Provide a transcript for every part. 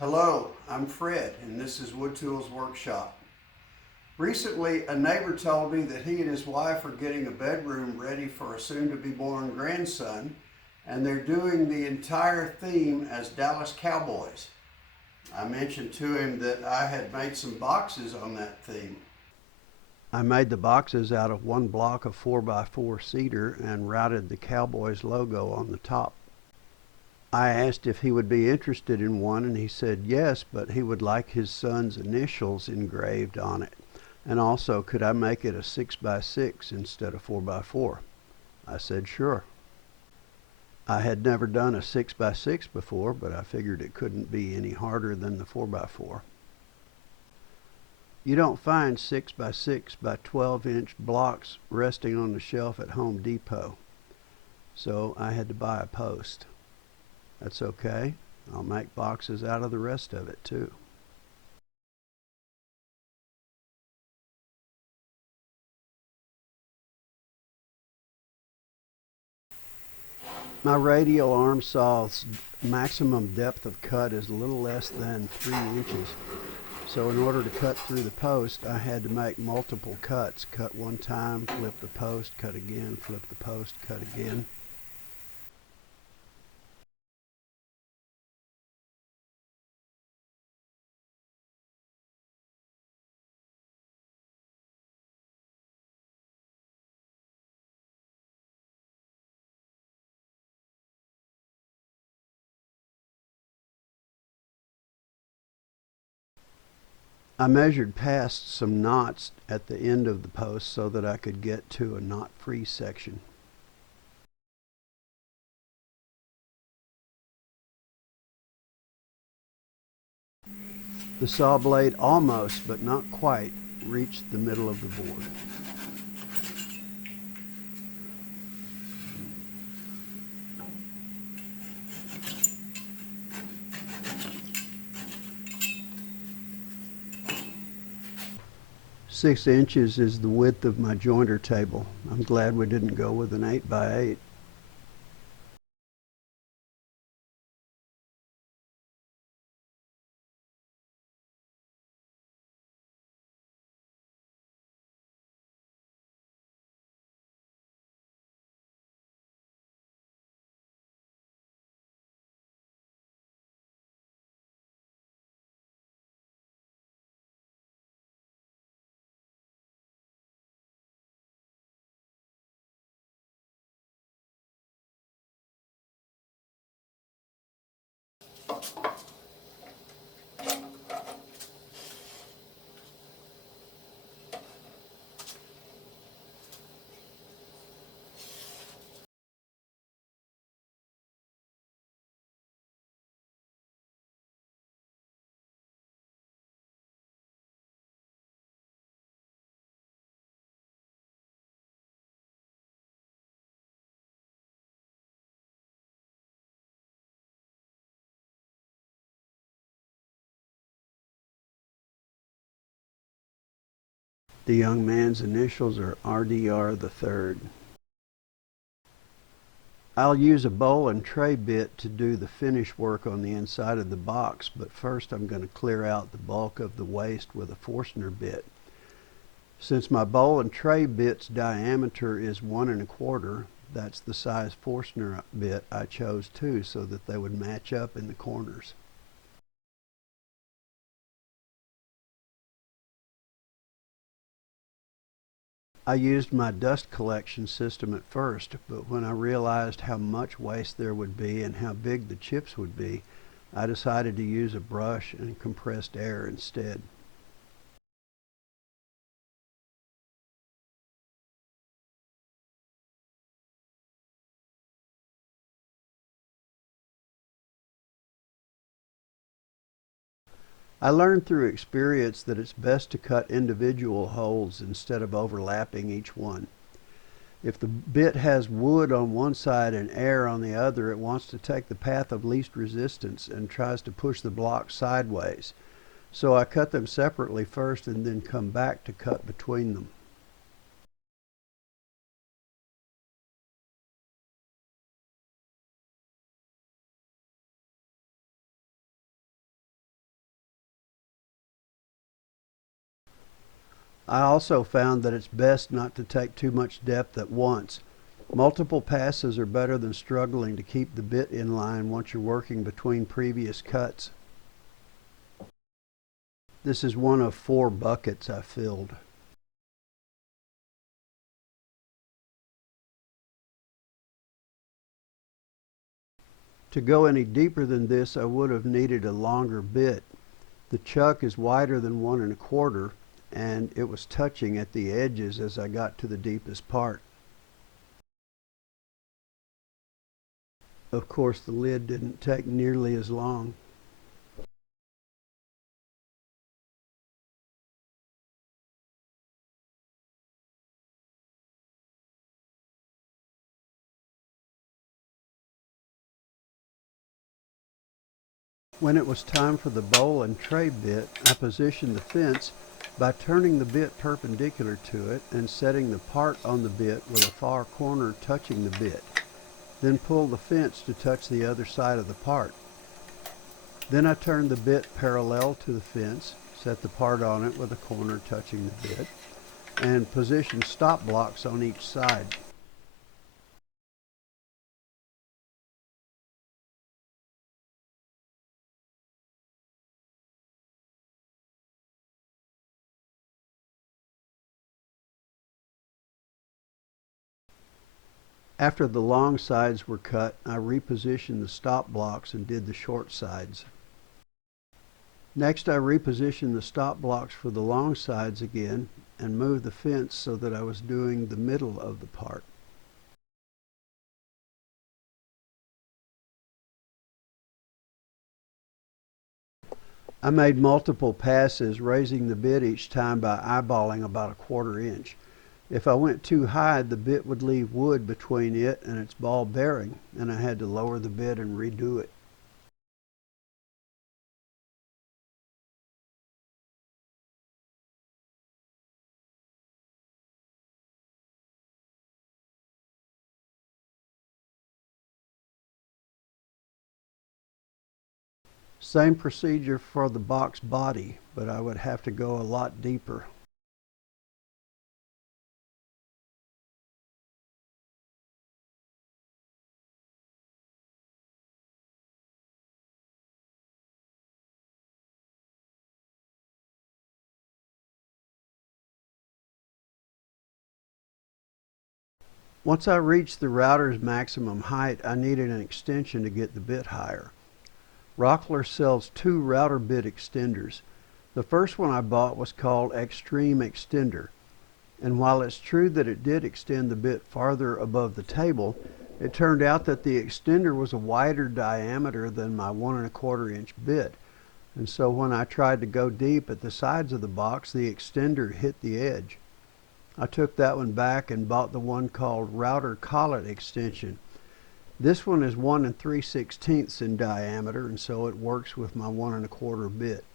Hello, I'm Fred, and this is Wood Tools Workshop. Recently, a neighbor told me that he and his wife are getting a bedroom ready for a soon-to-be-born grandson, and they're doing the entire theme as Dallas Cowboys. I mentioned to him that I had made some boxes on that theme. I made the boxes out of one block of 4x4 cedar and routed the Cowboys logo on the top. I asked if he would be interested in one, and he said yes, but he would like his son's initials engraved on it. And also, could I make it a 6x6 instead of 4x4? I said sure. I had never done a 6x6 before, but I figured it couldn't be any harder than the 4x4. You don't find 6x6 by 12-inch blocks resting on the shelf at Home Depot, so I had to buy a post. That's okay. I'll make boxes out of the rest of it too. My radial arm saw's maximum depth of cut is a little less than 3 inches. So in order to cut through the post, I had to make multiple cuts. Cut one time, flip the post, cut again, flip the post, cut again. I measured past some knots at the end of the post so that I could get to a knot-free section. The saw blade almost, but not quite, reached the middle of the board. Six inches is the width of my jointer table. I'm glad we didn't go with an 8x8. The young man's initials are RDR III. I'll use a bowl and tray bit to do the finish work on the inside of the box, but first I'm going to clear out the bulk of the waste with a Forstner bit. Since my bowl and tray bit's diameter is 1 1/4, that's the size Forstner bit I chose too, so that they would match up in the corners. I used my dust collection system at first, but when I realized how much waste there would be and how big the chips would be, I decided to use a brush and compressed air instead. I learned through experience that it's best to cut individual holes instead of overlapping each one. If the bit has wood on one side and air on the other, it wants to take the path of least resistance and tries to push the block sideways. So I cut them separately first and then come back to cut between them. I also found that it's best not to take too much depth at once. Multiple passes are better than struggling to keep the bit in line once you're working between previous cuts. This is one of 4 buckets I filled. To go any deeper than this, I would have needed a longer bit. The chuck is wider than 1 1/4, and it was touching at the edges as I got to the deepest part. Of course, the lid didn't take nearly as long. When it was time for the bowl and tray bit, I positioned the fence by turning the bit perpendicular to it and setting the part on the bit with a far corner touching the bit. Then pull the fence to touch the other side of the part. Then I turned the bit parallel to the fence, set the part on it with a corner touching the bit, and positioned stop blocks on each side. After the long sides were cut, I repositioned the stop blocks and did the short sides. Next, I repositioned the stop blocks for the long sides again and moved the fence so that I was doing the middle of the part. I made multiple passes, raising the bit each time by eyeballing about a 1/4 inch. If I went too high, the bit would leave wood between it and its ball bearing, and I had to lower the bit and redo it. Same procedure for the box body, but I would have to go a lot deeper. Once I reached the router's maximum height, I needed an extension to get the bit higher. Rockler sells 2 router bit extenders. The first one I bought was called Extreme Extender, and while it's true that it did extend the bit farther above the table, it turned out that the extender was a wider diameter than my 1 1/4 inch bit, and so when I tried to go deep at the sides of the box, the extender hit the edge. I took that one back and bought the one called Router Collet extension. This one is 1 3/16 in diameter, and so it works with my 1 1/4 bit.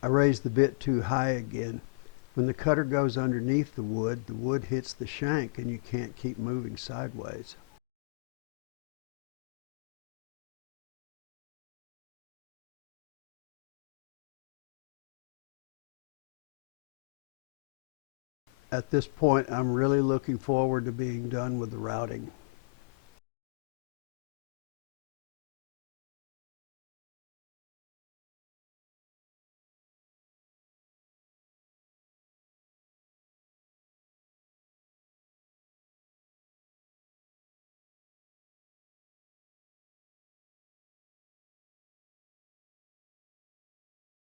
I raised the bit too high again. When the cutter goes underneath the wood hits the shank and you can't keep moving sideways. At this point, I'm really looking forward to being done with the routing.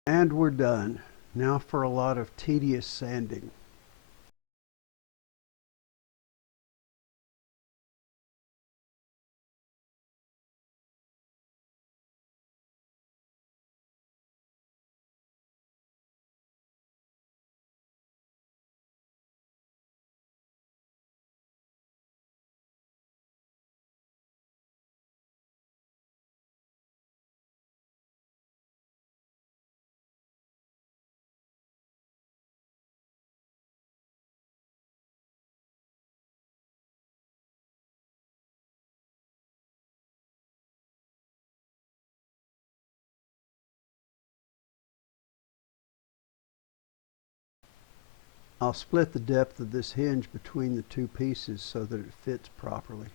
And we're done. Now for a lot of tedious sanding. I'll split the depth of this hinge between the two pieces so that it fits properly.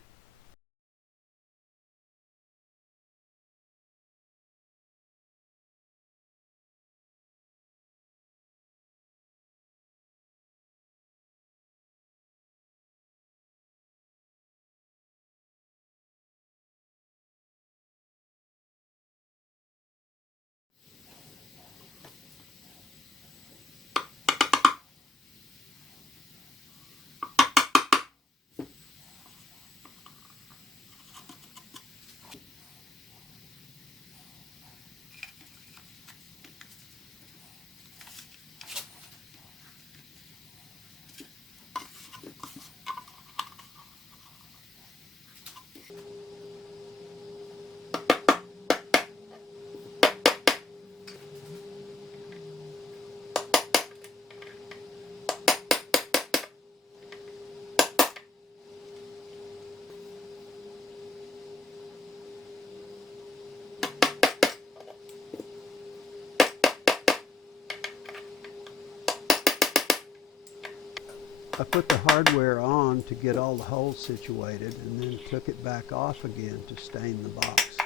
I put the hardware on to get all the holes situated and then took it back off again to stain the box.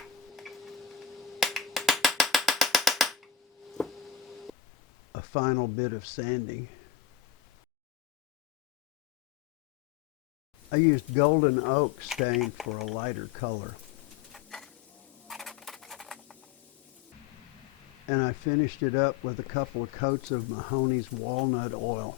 A final bit of sanding. I used golden oak stain for a lighter color. And I finished it up with a couple of coats of Mahoney's walnut oil.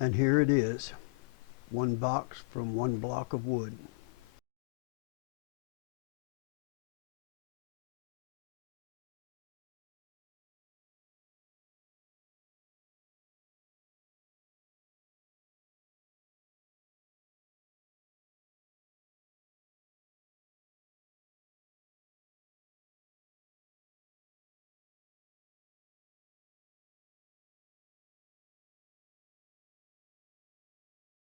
And here it is, one box from one block of wood.